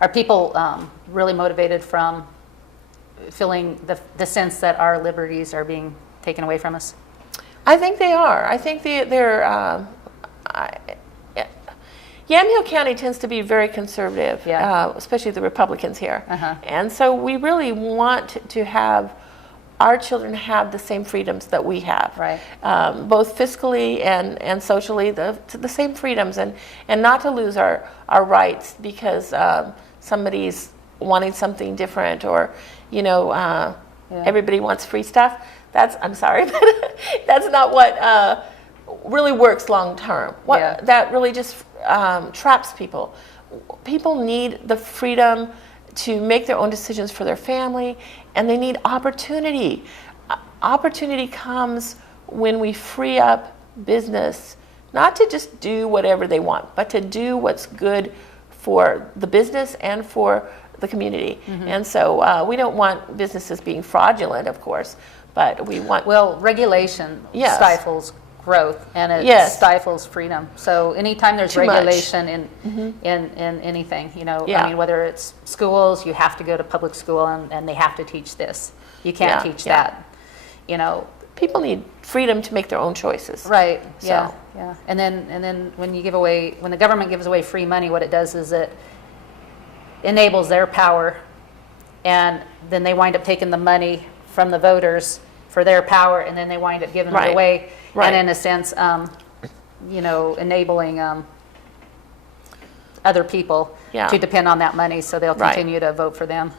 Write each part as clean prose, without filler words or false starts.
Are people really motivated from feeling the sense that our liberties are being taken away from us? I think they are. I think they're Yamhill County tends to be very conservative, especially the Republicans here. And so we really want to have our children have the same freedoms that we have, right? Both fiscally and socially, the same freedoms, and not to lose our rights because somebody's wanting something different, or everybody wants free stuff. I'm sorry, but that's not what really works long term. That really just traps people. People need the freedom to make their own decisions for their family, and they need opportunity. Opportunity comes when we free up business, not to just do whatever they want, but to do what's good for the business and for the community. And so we don't want businesses being fraudulent, of course, but we want... Well, regulation stifles growth, and it stifles freedom. So anytime there's regulation in anything, I mean, whether it's schools, you have to go to public school and they have to teach this. You can't teach that. People need freedom to make their own choices. Right. So. Yeah. And then when the government gives away free money, what it does is it enables their power, and then they wind up taking the money from the voters for their power, and then they wind up giving it away. And in a sense, enabling other people to depend on that money, so they'll continue to vote for them.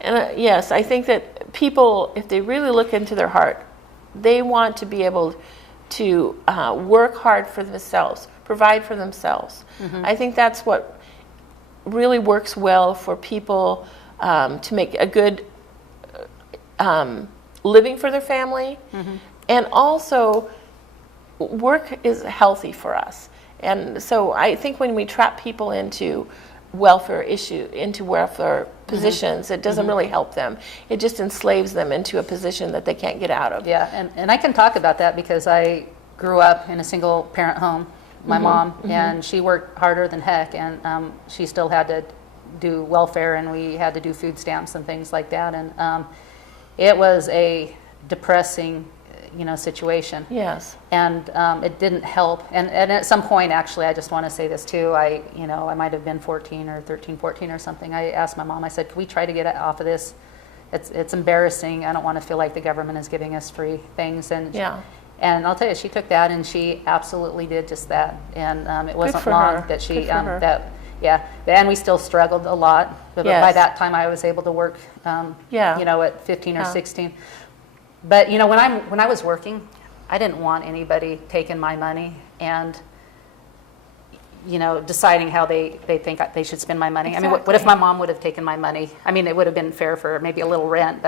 And yes, I think that people, if they really look into their heart, they want to be able to work hard for themselves, provide for themselves. I think that's what really works well for people to make a good living for their family, and also work is healthy for us. And so I think when we trap people into welfare positions, it doesn't really help them. It just enslaves them into a position that they can't get out of. Yeah, and I can talk about that because I grew up in a single parent home, my mom, and she worked harder than heck, and she still had to do welfare, and we had to do food stamps and things like that, and it was a depressing situation. Yes. And it didn't help. And at some point, actually, I just want to say this too. I might have been 14 or something. I asked my mom, I said, can we try to get off of this? It's embarrassing. I don't want to feel like the government is giving us free things. And and I'll tell you, she took that and she absolutely did just that. And it wasn't long that she, and we still struggled a lot. But by that time, I was able to work, at 15 or 16. But when I was working, I didn't want anybody taking my money and deciding how they think they should spend my money. Exactly. I mean, what if my mom would have taken my money? I mean, it would have been fair for maybe a little rent,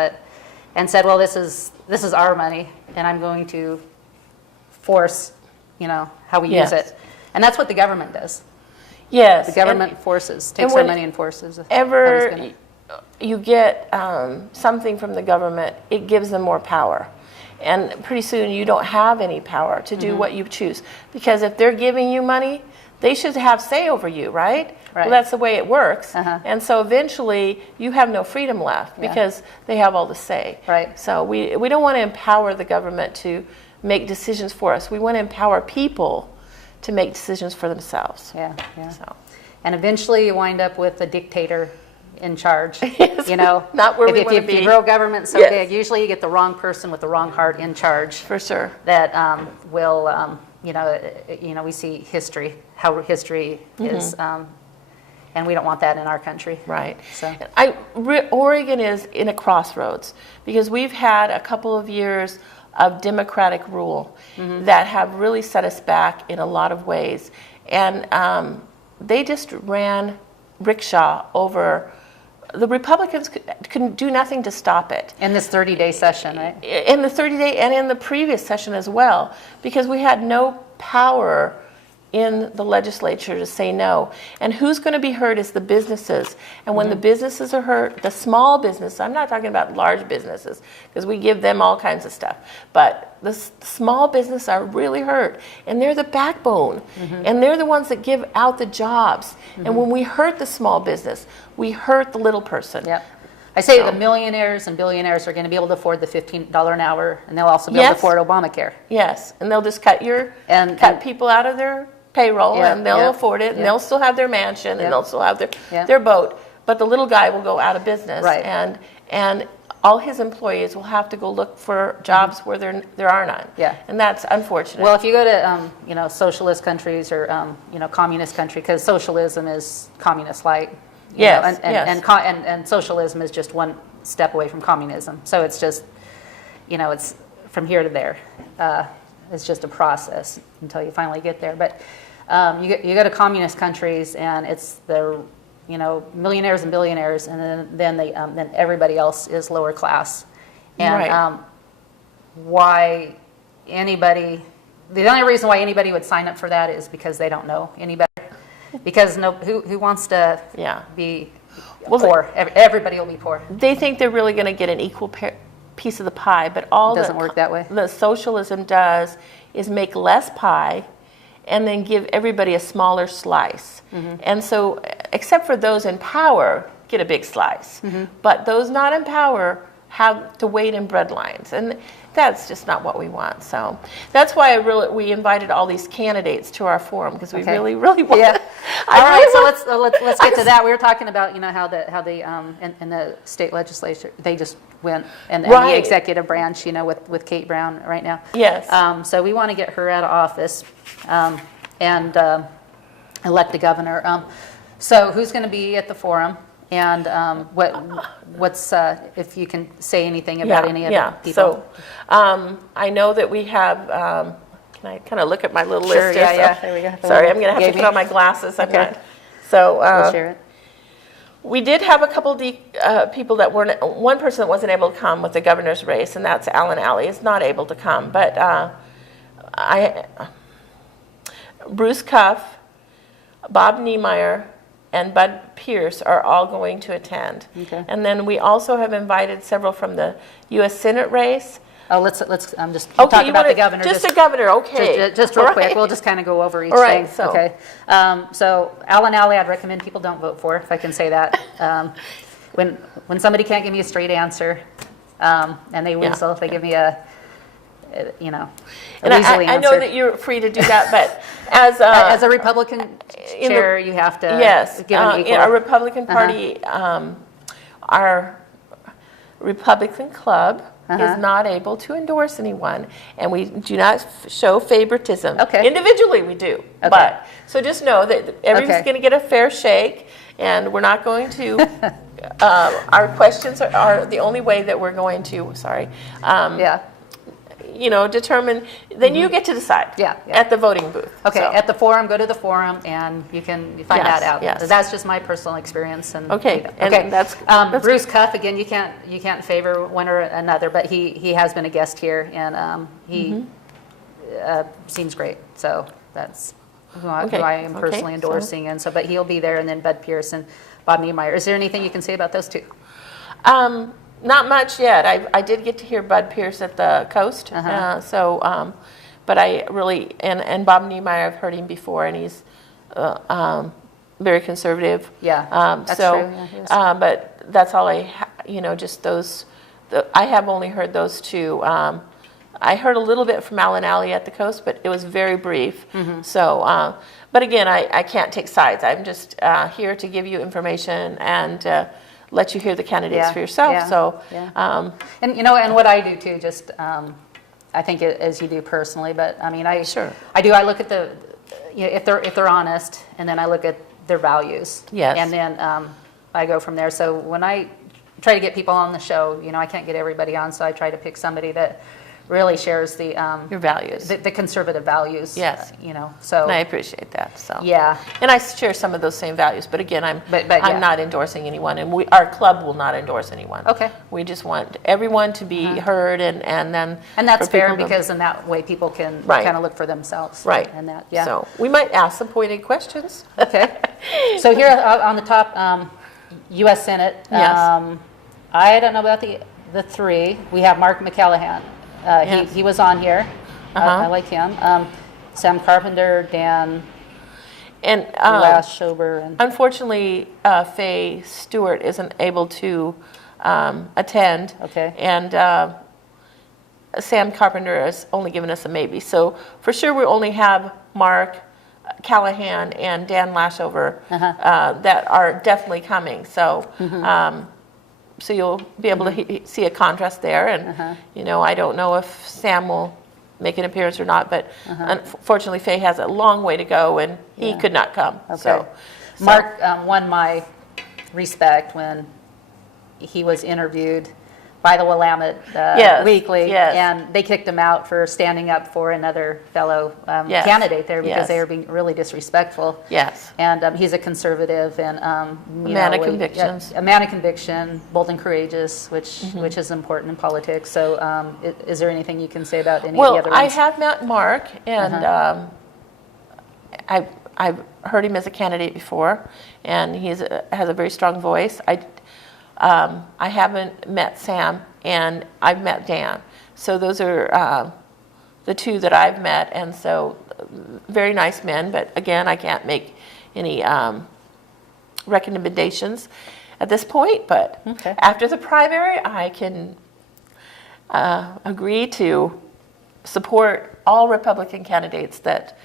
and said, well, this is our money, and I'm going to force how we use it. And that's what the government does. Yes, the government takes our money and forces. You get something from the government, it gives them more power. And pretty soon you don't have any power to do what you choose. Because if they're giving you money, they should have say over you, right? Well, that's the way it works. And so eventually you have no freedom left because they have all the say. Right. So we don't want to empower the government to make decisions for us. We want to empower people to make decisions for themselves. So. And eventually you wind up with a dictator in charge, not where we want to be. If you grow government so big, usually you get the wrong person with the wrong heart in charge. For sure. That will, we see how history is, and we don't want that in our country. Right. So, Oregon is in a crossroads because we've had a couple of years of democratic rule that have really set us back in a lot of ways, and they just ran rickshaw over. The Republicans couldn't do nothing to stop it. In this 30-day session, right? In the 30-day and in the previous session as well, because we had no power in the legislature to say no. And who's going to be hurt is the businesses. And when the businesses are hurt, the small business, I'm not talking about large businesses, because we give them all kinds of stuff, but the small business are really hurt, and they're the backbone, and they're the ones that give out the jobs. And when we hurt the small business, we hurt the little person. Yep. I say the millionaires and billionaires are going to be able to afford the $15 an hour, and they'll also be able to afford Obamacare. Yes, and they'll just cut people out of their payroll, and they'll afford it, and they'll still have their mansion, and they'll still have their boat. But the little guy will go out of business, and all his employees will have to go look for jobs where there are none. Yeah, and that's unfortunate. Well, if you go to socialist countries or communist country, because socialism is communist-like. And socialism is just one step away from communism. So it's just, it's from here to there. It's just a process until you finally get there. But you go to communist countries, and it's the millionaires and billionaires, and then everybody else is lower class. And why anybody? The only reason why anybody would sign up for that is because they don't know any better. Because who wants to be poor? Everybody will be poor. They think they're really going to get an equal piece of the pie, but all doesn't work that way. The socialism does is make less pie, and then give everybody a smaller slice. And so, except for those in power, get a big slice. But those not in power have to wait in bread lines, and that's just not what we want. So that's why we invited all these candidates to our forum, because we really want. Yeah. All right. So let's get to that. We were talking about how they in the state legislature they just went and the executive branch with Kate Brown right now. Yes. So we want to get her out of office and elect a governor. So who's going to be at the forum? And what's if you can say anything about any of the people? So I know that we have. Can I kind of look at my little list here? There we go. Sorry, I'm going to have to put on my glasses. I'm not. So we'll share it. We did have a couple people that weren't. One person that wasn't able to come with the governor's race, and that's Alan Alley. Is not able to come, but Bruce Cuff, Bob Niemeyer, and Bud Pierce are all going to attend. Okay. And then we also have invited several from the U.S. Senate race. Oh, let's just talk about the governor. Just the governor, okay. Just real quick. We'll just kind of go over each thing. So. Okay. So Alan Alley, I'd recommend people don't vote for, if I can say that. When somebody can't give me a straight answer, and they weasel, if they give me a and I know that you're free to do that, but as a Republican chair, you have to give an equal. In our Republican Party, our Republican club is not able to endorse anyone, and we do not show favoritism. Okay. Individually, we do. Okay. But so just know that everyone's going to get a fair shake, and we're not going to. Our questions are the only way that we're going to. Determine, then you get to decide at the voting booth. Okay, at the forum, go to the forum, and you can find that out. Yes. That's just my personal experience. And that's Bruce Cuff, again, you can't favor one or another, but he has been a guest here, and he seems great. So that's who I am personally endorsing. And but he'll be there, and then Bud Pierce and Bob Niemeyer. Is there anything you can say about those two? Not much yet. I did get to hear Bud Pierce at the Coast, but I really and Bob Niemeyer, I've heard him before, and he's very conservative. Yeah, that's true. Yeah, but that's all just those. I have only heard those two. I heard a little bit from Alan Alley at the Coast, but it was very brief. So, but again, I can't take sides. I'm just here to give you information and. Let you hear the candidates for yourself. And what I do too, just I think as you do personally, but I mean I look at the if they're honest, and then I look at their values. Yes. And then I go from there. So when I try to get people on the show, I can't get everybody on, so I try to pick somebody that really shares the Your values. the conservative values. Yes. You know, so And I appreciate that. So yeah. and I share some of those same values, but again, I'm yeah. I'm not endorsing anyone, and our club will not endorse anyone. Okay. We just want everyone to be heard, and then And that's for fair, people to- because in that way people can Right. kind of look for themselves. right. And that, yeah. So we might ask some pointed questions. Okay. So here on the top, U.S. Senate. Yes. I don't know about the three. We have Mark McCallahan. Yes. He was on here. I like him. Sam Carpenter, Dan And Lashover, and unfortunately, Faye Stewart isn't able to attend. Okay. And Sam Carpenter has only given us a maybe. So for sure, we only have Mark Callahan and Dan Lashover that are definitely coming. So so you'll be able to see a contrast there. And you know, I don't know if Sam will make an appearance or not, but unfortunately, Faye has a long way to go, and he could not come. Okay. So Mark won my respect when he was interviewed by the Willamette Yes, Weekly, yes. and they kicked him out for standing up for another fellow Yes, candidate there, because yes. they were being really disrespectful. yes. And he's a conservative, and you Man know, of convictions. a man of conviction, bold and courageous, which is important in politics. So, is there anything you can say about any of the other Well, I ones? have met Mark, and I've heard him as a candidate before, and has a very strong voice. I haven't met Sam, and I've met Dan. So those are the two that I've met, and so very nice men. But again, I can't make any recommendations at this point. But Okay. after the primary, I can agree to support all Republican candidates that.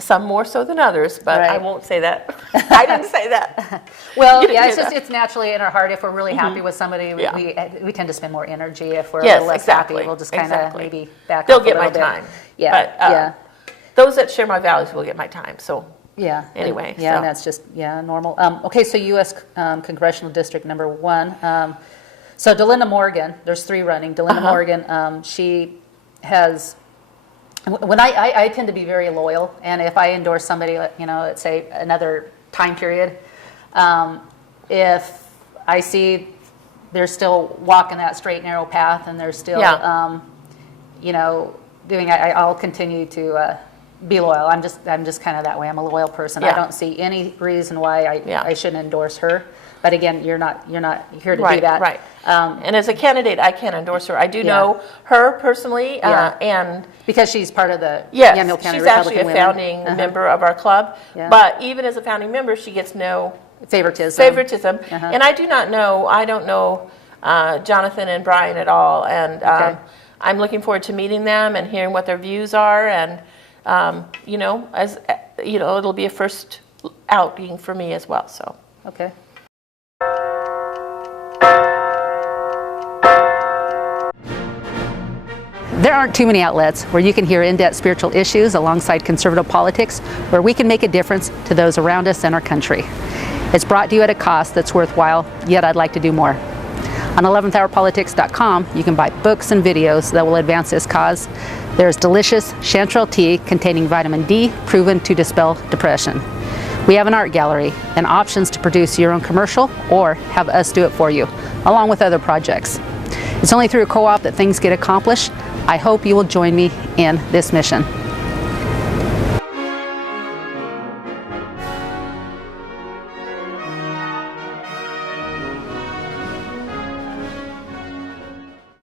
Some more so than others, but I Right. won't say that. I didn't say that. Well, You didn't yeah, hear it's just that. it's naturally in our heart. If we're really happy with somebody, Yeah. we tend to spend more energy. If we're a Yes, little less exactly. happy, we'll just kind of Exactly. maybe back They'll off get a my little bit. time. Yeah, But, yeah, Those that share my values will get my time. So yeah. anyway, yeah, so. and that's just normal. Okay, so U.S. Congressional District number 1. So Delinda Morgan, there's 3 running. Delinda Morgan, she has. When I tend to be very loyal, and if I endorse somebody, you know, let's say another time period, if I see they're still walking that straight narrow path, and they're still, you know, doing, I'll continue to be loyal. I'm just kind of that way. I'm a loyal person. Yeah. I don't see any reason why I shouldn't endorse her. But again, you're not here to do that. Right. And as a candidate, I can't endorse her. I do know her personally, and because she's part of the yes, Yamhill County she's actually Republican a Women. founding member of our club. Yeah. But even as a founding member, she gets no favoritism. And I don't know Jonathan and Brian at all. And I'm looking forward to meeting them and hearing what their views are. And you know, as you know, it'll be a first outing for me as well. So Okay. There aren't too many outlets where you can hear in-depth spiritual issues alongside conservative politics, where we can make a difference to those around us and our country. It's brought to you at a cost that's worthwhile, yet I'd like to do more. On 11thhourpolitics.com, you can buy books and videos that will advance this cause. There's delicious chanterelle tea containing vitamin D, proven to dispel depression. We have an art gallery and options to produce your own commercial or have us do it for you, along with other projects. It's only through a co-op that things get accomplished. I hope you will join me in this mission.